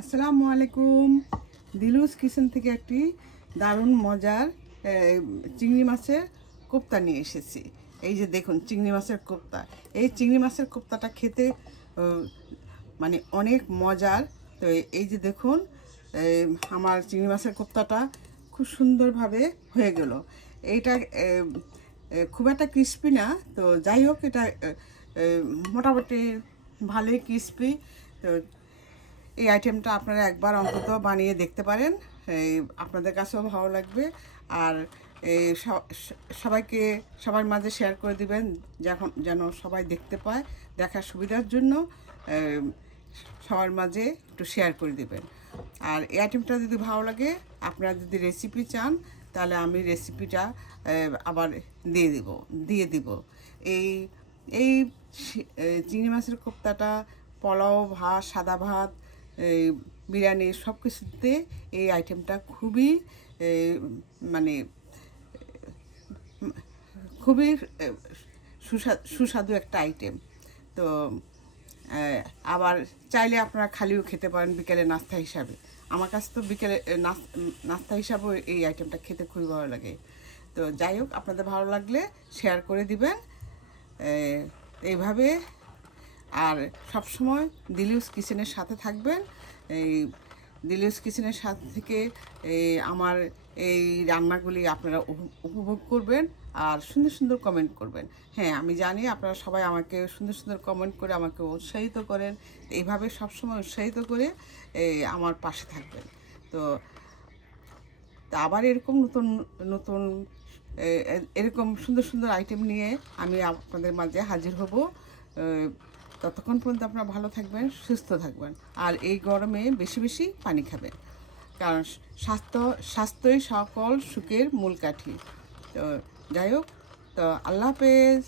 আসসালামু আলাইকুম। দিলুস কিচেন থেকে একটি দারুণ মজার চিংড়ি মাছের কোপ্তা নিয়ে এসেছি। এই যে দেখুন চিংড়ি মাছের কোপ্তা। এই চিংড়ি মাছের কোপ্তাটা খেতে মানে অনেক মজার। তো এই যে দেখুন আমার চিংড়ি মাছের কোপ্তাটা খুব সুন্দরভাবে হয়ে গেল। এইটা খুব একটা ক্রিস্পি না, তো যাই হোক এটা মোটামুটি ভালোই ক্রিস্পি। তো এই আইটেমটা আপনারা একবার অন্তত বানিয়ে দেখতে পারেন, আপনাদের কাছেও ভালো লাগবে। আর সবাইকে সবার মাঝে শেয়ার করে দিবেন, যেন সবাই দেখতে পায়। দেখার সুবিধার জন্য সবার মাঝে একটু শেয়ার করে দিবেন। আর এই আইটেমটা যদি ভালো লাগে, আপনারা যদি রেসিপি চান, তাহলে আমি রেসিপিটা আবার দিয়ে দিব। এই এই চিংড়ি মাছের কোপ্তাটা পোলাও, ভাত, সাদা ভাত, বিরিয়ানি সব কিছুতে এই আইটেমটা খুবই মানে খুবই সুস্বাদু একটা আইটেম। তো আবার চাইলে আপনারা খালিও খেতে পারেন বিকেলে নাস্তা হিসাবে। আমার কাছে তো বিকেলে নাস্তা হিসাবেও এই আইটেমটা খেতে খুবই ভালো লাগে। তো যাই হোক, আপনাদের ভালো লাগলে শেয়ার করে দিবেন এইভাবে। আর সবসময় দিলুস কিচেনের সাথে থাকবেন। এই দিলুস কিচেনের সাথে থেকে আমার এই রান্নাগুলি আপনারা উপভোগ করবেন আর সুন্দর সুন্দর কমেন্ট করবেন। হ্যাঁ, আমি জানি আপনারা সবাই আমাকে সুন্দর সুন্দর কমেন্ট করে আমাকে উৎসাহিত করেন। এইভাবে সবসময় উৎসাহিত করে আমার পাশে থাকবেন। তো আবার এরকম নতুন নতুন এরকম সুন্দর সুন্দর আইটেম নিয়ে আমি আপনাদের মাঝে হাজির হব। ততক্ষণ পর্যন্ত আপনারা ভালো থাকবেন, সুস্থ থাকবেন। আর এই গরমে বেশি বেশি পানি খাবেন, কারণ স্বাস্থ্যই সকল সুখের মূল কাঠি। তো যাই হোক, তো আল্লাহ হাফেজ,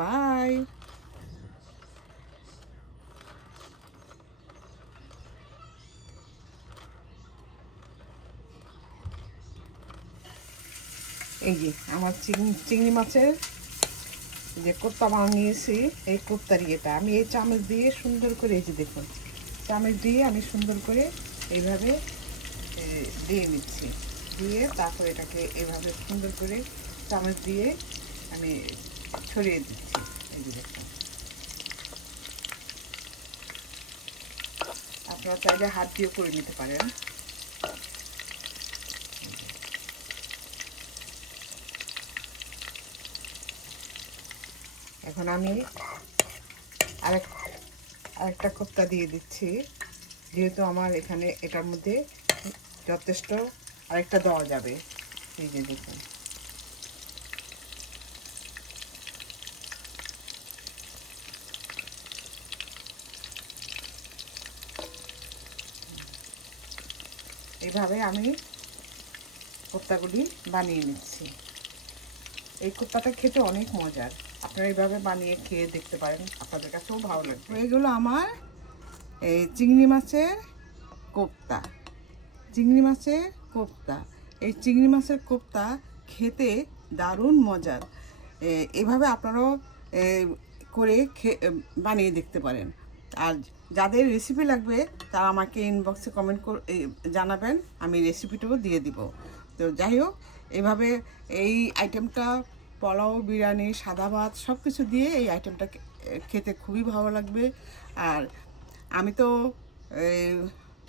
বাই। এই যে আমার চিংড়ি মাছের যে কোপ্তা বানিয়েছি, এই কোপ্তার ইয়েটা আমি এই চামচ দিয়ে সুন্দর করে, এই যে দেখুন চামচ দিয়ে আমি সুন্দর করে এইভাবে দিয়ে নিচ্ছি। দিয়ে তারপরে এটাকে এভাবে সুন্দর করে চামচ দিয়ে আমি ছড়িয়ে দিচ্ছি। এই যে দেখুন, আপনারা চাইলে হাত দিয়েও করে নিতে পারেন। এখন আমি আরেকটা কোপ্তা দিয়ে দিচ্ছি, যেহেতু আমার এখানে এটার মধ্যে যথেষ্ট আরেকটা দেওয়া যাবে। এই যে দেখুন, এইভাবে আমি কোপ্তাগুলি বানিয়ে নিচ্ছি। এই কোপ্তাটা খেতে অনেক মজার, আপনারা এইভাবে বানিয়ে খেয়ে দেখতে পারেন, আপনাদের কাছেও ভালো লাগবে। এইগুলো আমার এই চিংড়ি মাছের কোপ্তা। চিংড়ি মাছের কোপ্তা, এই চিংড়ি মাছের কোপ্তা খেতে দারুণ মজার। এভাবে আপনারাও করে বানিয়ে দেখতে পারেন। আর যাদের রেসিপি লাগবে তারা আমাকে ইনবক্সে কমেন্ট জানাবেন, আমি রেসিপিটাও দিয়ে দিব। তো যাই হোক, এভাবে এই আইটেমটা পোলাও, বিরিয়ানি, সাদা ভাত সব কিছু দিয়ে এই আইটেমটা খেতে খুবই ভালো লাগবে। আর আমি তো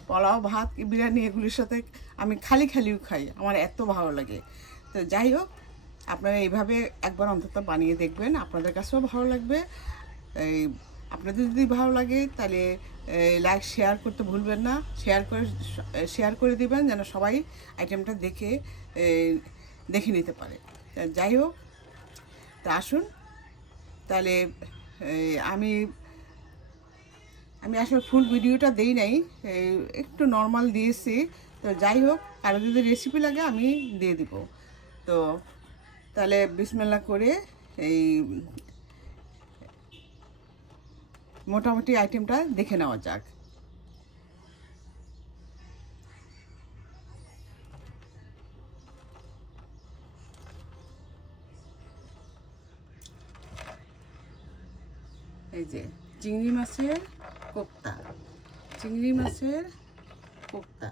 পোলাও, ভাত, বিরিয়ানি এগুলির সাথে আমি খালিও খাই, আমার এত ভালো লাগে। তো যাই হোক, আপনারা এইভাবে একবার অন্তত বানিয়ে দেখবেন, আপনাদের কাছেও ভালো লাগবে। এই আপনাদের যদি ভালো লাগে তাহলে লাইক শেয়ার করতে ভুলবেন না। শেয়ার করে দিবেন, যেন সবাই আইটেমটা দেখে নিতে পারে। যাই হোক, তা আসুন তাহলে আমি আসলে ফুল ভিডিওটা দেই নাই, একটু নর্মাল দিয়েছি। তো যাই হোক, কারো যদি রেসিপি লাগে আমি দিয়ে দিব। তো তাহলে বিসমিল্লাহ করে এই মোটামুটি আইটেমটা দেখে নেওয়া যাক। এই যে চিংড়ি মাছের কোপ্তা, চিংড়ি মাছের কোপ্তা।